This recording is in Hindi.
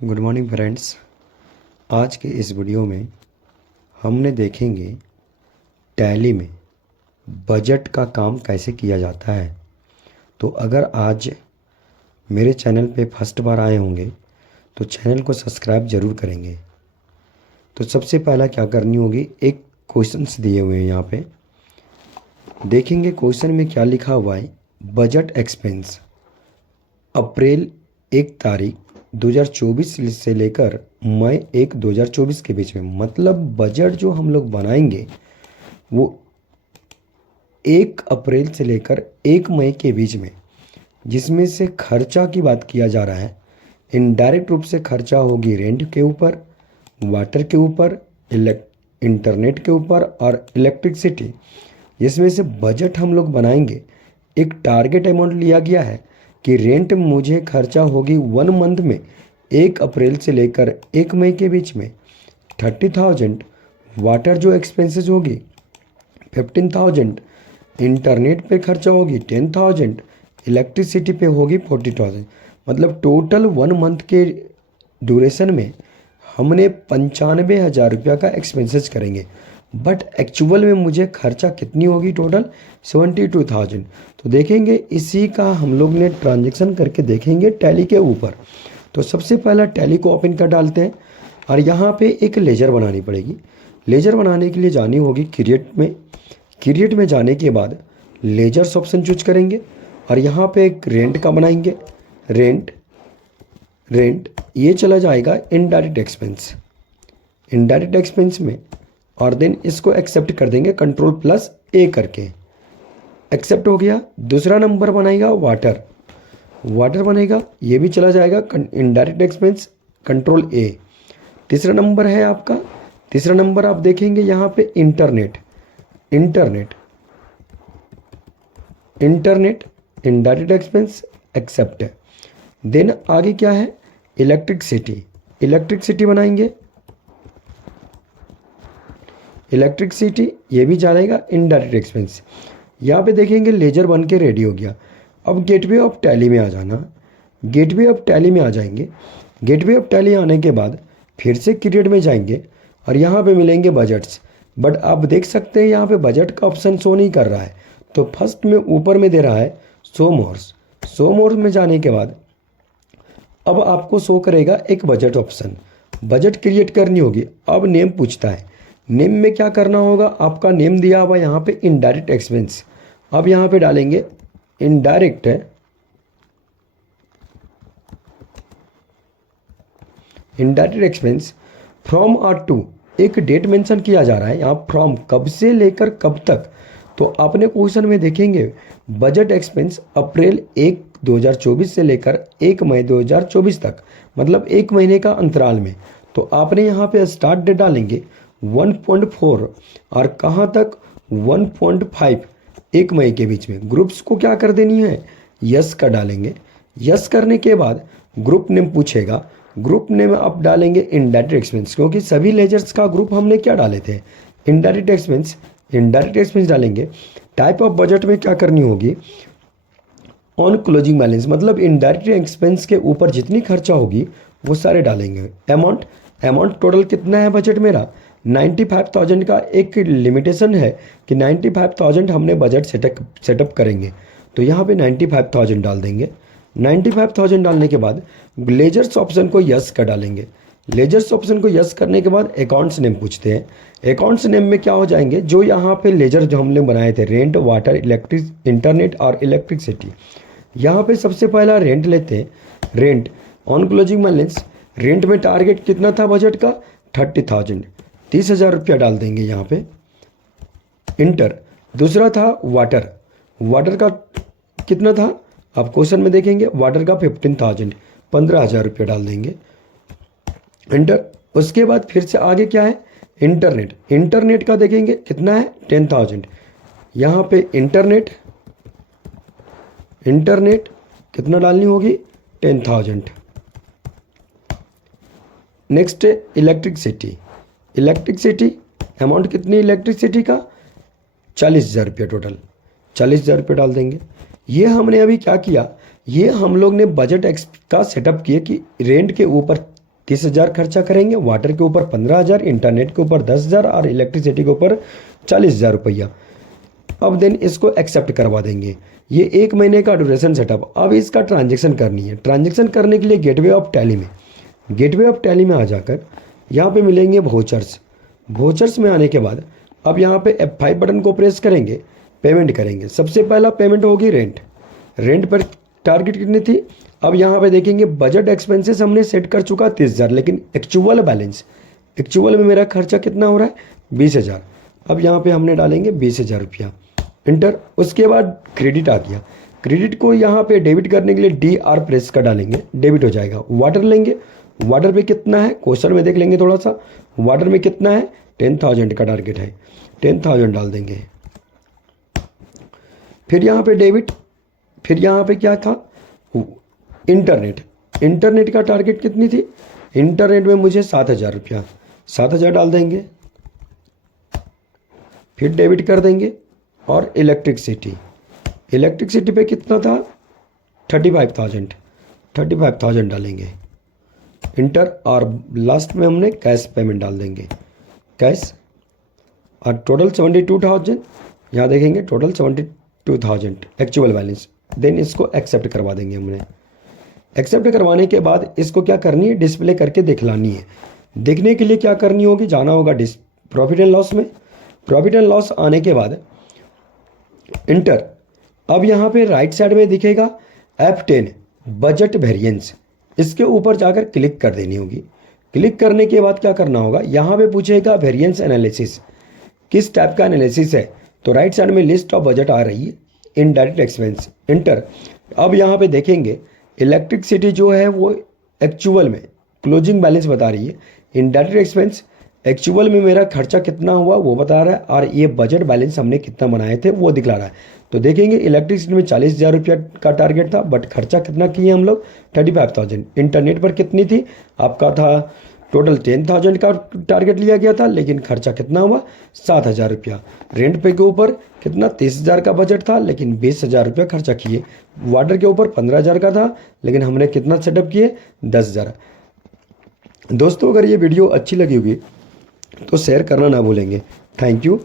Good morning friends. आज के इस वीडियो में हमने देखेंगे टैली में बजट का काम कैसे किया जाता है। तो अगर आज मेरे चैनल पे फर्स्ट बार आए होंगे तो चैनल को सब्सक्राइब ज़रूर करेंगे। तो सबसे पहला क्या करनी होगी, एक क्वेश्चंस दिए हुए हैं यहाँ पे, देखेंगे क्वेश्चन में क्या लिखा हुआ है। बजट एक्सपेंस अप्रैल 1 तारीख 2024 से लेकर मई 1 2024 के बीच में, मतलब बजट जो हम लोग बनाएंगे वो 1 अप्रैल से लेकर 1 मई के बीच में, जिसमें से खर्चा की बात किया जा रहा है। इनडायरेक्ट रूप से खर्चा होगी रेंट के ऊपर, वाटर के ऊपर, इंटरनेट के ऊपर और इलेक्ट्रिसिटी। जिसमें से बजट हम लोग बनाएंगे, एक टारगेट अमाउंट लिया गया है कि रेंट मुझे खर्चा होगी 1 मंथ में 1 अप्रैल से लेकर 1 मई के बीच में 30,000, वाटर जो एक्सपेंसेस होगी 15,000, इंटरनेट पे खर्चा होगी 10,000, इलेक्ट्रिसिटी पे होगी 40,000। मतलब टोटल 1 मंथ के ड्यूरेशन में हमने 95,000 रुपया का एक्सपेंसेस करेंगे। बट एक्चुअल में मुझे खर्चा कितनी होगी, टोटल 72,000। तो देखेंगे इसी का हम लोग ने ट्रांजेक्शन करके देखेंगे टैली के ऊपर। तो सबसे पहला टैली को ओपन कर डालते हैं और यहाँ पे एक लेजर बनानी पड़ेगी। लेजर बनाने के लिए जानी होगी क्रिएट में जाने के बाद लेजर्स ऑप्शन चूज करेंगे और यहाँ पे एक रेंट का बनाएंगे। रेंट ये चला जाएगा इनडायरेक्ट एक्सपेंस में, और देन इसको एक्सेप्ट कर देंगे Ctrl+A करके। एक्सेप्ट हो गया। दूसरा नंबर बनाएगा वाटर बनेगा, ये भी चला जाएगा इनडायरेक्ट एक्सपेंस, Ctrl+A। तीसरा नंबर है आपका, तीसरा नंबर आप देखेंगे यहाँ पे इंटरनेट इनडायरेक्ट एक्सपेंस, एक्सेप्ट है। देन आगे क्या है, इलेक्ट्रिसिटी बनाएंगे। इलेक्ट्रिसिटी ये भी जाएगा इनडायरेक्ट एक्सपेंस। यहाँ पे देखेंगे लेजर बन के रेडी हो गया। अब गेटवे ऑफ टैली में आ जाना। गेटवे ऑफ टैली में आ जाएंगे। गेटवे ऑफ टैली आने के बाद फिर से क्रिएट में जाएंगे और यहाँ पे मिलेंगे बजट्स। बट आप देख सकते हैं यहाँ पे बजट का ऑप्शन शो नहीं कर रहा है। तो फर्स्ट में ऊपर में दे रहा है शो मोर्स में जाने के बाद अब आपको शो करेगा एक बजट ऑप्शन। बजट क्रिएट करनी होगी। अब नेम पूछता है, नेम में क्या करना होगा, आपका नेम दिया हुआ यहाँ पे इनडायरेक्ट एक्सपेंस। अब यहाँ पे डालेंगे इनडायरेक्ट एक्सपेंस फ्रॉम और टू। एक डेट मेंशन किया जा रहा है यहाँ, फ्रॉम कब से लेकर कब तक। तो आपने क्वेश्चन में देखेंगे बजट एक्सपेंस अप्रैल 1 2024 से लेकर 1 मई 2024 तक, मतलब 1 महीने का अंतराल में। तो आपने यहाँ पे स्टार्ट डेट डालेंगे 1.4 और कहाँ तक 1.5, 1 मई के बीच में। ग्रुप्स को क्या कर देनी है, यस का डालेंगे। यस करने के बाद ग्रुप नेम पूछेगा। ग्रुप नेम आप डालेंगे इनडायरेक्ट एक्सपेंस, क्योंकि सभी लेजर्स का ग्रुप हमने क्या डाले थे, इनडायरेक्ट एक्सपेंस डालेंगे। टाइप ऑफ बजट में क्या करनी होगी, ऑन क्लोजिंग बैलेंस, मतलब इनडायरेक्ट एक्सपेंस के ऊपर जितनी खर्चा होगी वो सारे डालेंगे। अमाउंट टोटल कितना है बजट मेरा, 95,000 का एक लिमिटेशन है कि 95,000 हमने बजट सेटअप करेंगे। तो यहाँ पे 95,000 डाल देंगे। 95,000 डालने के बाद लेजर्स ऑप्शन को यस कर डालेंगे। लेजर्स ऑप्शन को यस करने के बाद अकाउंट्स नेम पूछते हैं। अकाउंट्स नेम में क्या हो जाएंगे, जो यहाँ पे लेजर जो हमने बनाए थे, रेंट, वाटर, इंटरनेट और इलेक्ट्रिसिटी। यहाँ पे सबसे पहला रेंट लेते हैं। Rent on closing balance, rent में टारगेट कितना था बजट का, 30,000, 30,000 रुपया डाल देंगे यहाँ पे। इंटर। दूसरा था वाटर का कितना था, आप क्वेश्चन में देखेंगे, वाटर का 15,000, 15,000 रुपया डाल देंगे। इंटर। उसके बाद फिर से आगे क्या है, इंटरनेट का देखेंगे कितना है, 10,000। यहाँ पे इंटरनेट कितना डालनी होगी, 10,000। नेक्स्ट है इलेक्ट्रिसिटी अमाउंट कितनी इलेक्ट्रिसिटी का, 40,000 रुपया, टोटल 40,000 रुपये डाल देंगे। ये हमने अभी क्या किया, ये हम लोग ने बजट एक्स का सेटअप किए कि रेंट के ऊपर 30,000 खर्चा करेंगे, वाटर के ऊपर 15,000, इंटरनेट के ऊपर 10,000 और इलेक्ट्रिसिटी के ऊपर 40,000 रुपया। अब देन इसको एक्सेप्ट करवा देंगे। ये 1 महीने का ड्यूरेशन सेटअप। अब इसका ट्रांजेक्शन करनी है। ट्रांजेक्शन करने के लिए गेटवे ऑफ टैली में आ जाकर यहाँ पे मिलेंगे वोचर्स में आने के बाद अब यहाँ पे F5 बटन को प्रेस करेंगे, पेमेंट करेंगे। सबसे पहला पेमेंट होगी रेंट पर टारगेट कितनी थी। अब यहाँ पे देखेंगे बजट एक्सपेंसेस हमने सेट कर चुका 30,000, लेकिन एक्चुअल में मेरा खर्चा कितना हो रहा है 20,000। अब यहाँ पे हमने डालेंगे 20,000 रुपया, इंटर। उसके बाद क्रेडिट आ गया। क्रेडिट को यहाँ पे डेबिट करने के लिए DR प्रेस कर डालेंगे, डेबिट हो जाएगा। वाटर लेंगे, वाटर पे कितना है क्वेश्चन में देख लेंगे थोड़ा सा। वाटर में कितना है 10,000 का टारगेट है, 10,000 डाल देंगे। फिर यहाँ पे डेबिट, फिर यहाँ पे क्या था इंटरनेट का टारगेट कितनी थी। इंटरनेट में मुझे 7,000 रुपया, 7,000 डाल देंगे। फिर डेबिट कर देंगे। और इलेक्ट्रिसिटी पे कितना था 35,000 डालेंगे, इंटर। और लास्ट में हमने कैश पेमेंट डाल देंगे, कैश। और टोटल 72,000 यहाँ देखेंगे, टोटल 72,000 एक्चुअल बैलेंस। देन इसको एक्सेप्ट करवा देंगे हमने। एक्सेप्ट करवाने के बाद इसको क्या करनी है, डिस्प्ले करके दिखलानी है। देखने के लिए क्या करनी होगी, जाना होगा प्रॉफिट एंड लॉस में। प्रॉफिट एंड लॉस आने के बाद इंटर। अब यहाँ पे राइट साइड में दिखेगा F10 बजट वेरिएंस, इसके ऊपर जाकर क्लिक कर देनी होगी। क्लिक करने के बाद क्या करना होगा, यहाँ पे पूछेगा वेरिएंस एनालिसिस, किस टाइप का एनालिसिस है। तो राइट साइड में लिस्ट ऑफ बजट आ रही है, इनडायरेक्ट एक्सपेंस, इंटर। अब यहाँ पे देखेंगे इलेक्ट्रिसिटी जो है वो एक्चुअल में क्लोजिंग बैलेंस बता रही है। इनडायरेक्ट एक्सपेंस एक्चुअल में मेरा खर्चा कितना हुआ वो बता रहा है, और ये बजट बैलेंस हमने कितना बनाए थे वो दिखला रहा है। तो देखेंगे इलेक्ट्रिसिटी में 40,000 रुपया का टारगेट था, बट खर्चा कितना किए हम लोग 35,000। इंटरनेट पर कितनी थी आपका था टोटल 10,000 का टारगेट लिया गया था, लेकिन खर्चा कितना हुआ 7,000 रुपया। रेंट पे के ऊपर कितना 30,000 का बजट था, लेकिन 20,000 रुपया खर्चा किए। वाटर के ऊपर 15,000 का था, लेकिन हमने कितना सेटअप किए 10,000। दोस्तों अगर ये वीडियो अच्छी लगी होगी तो शेयर करना ना भूलेंगे। Thank you.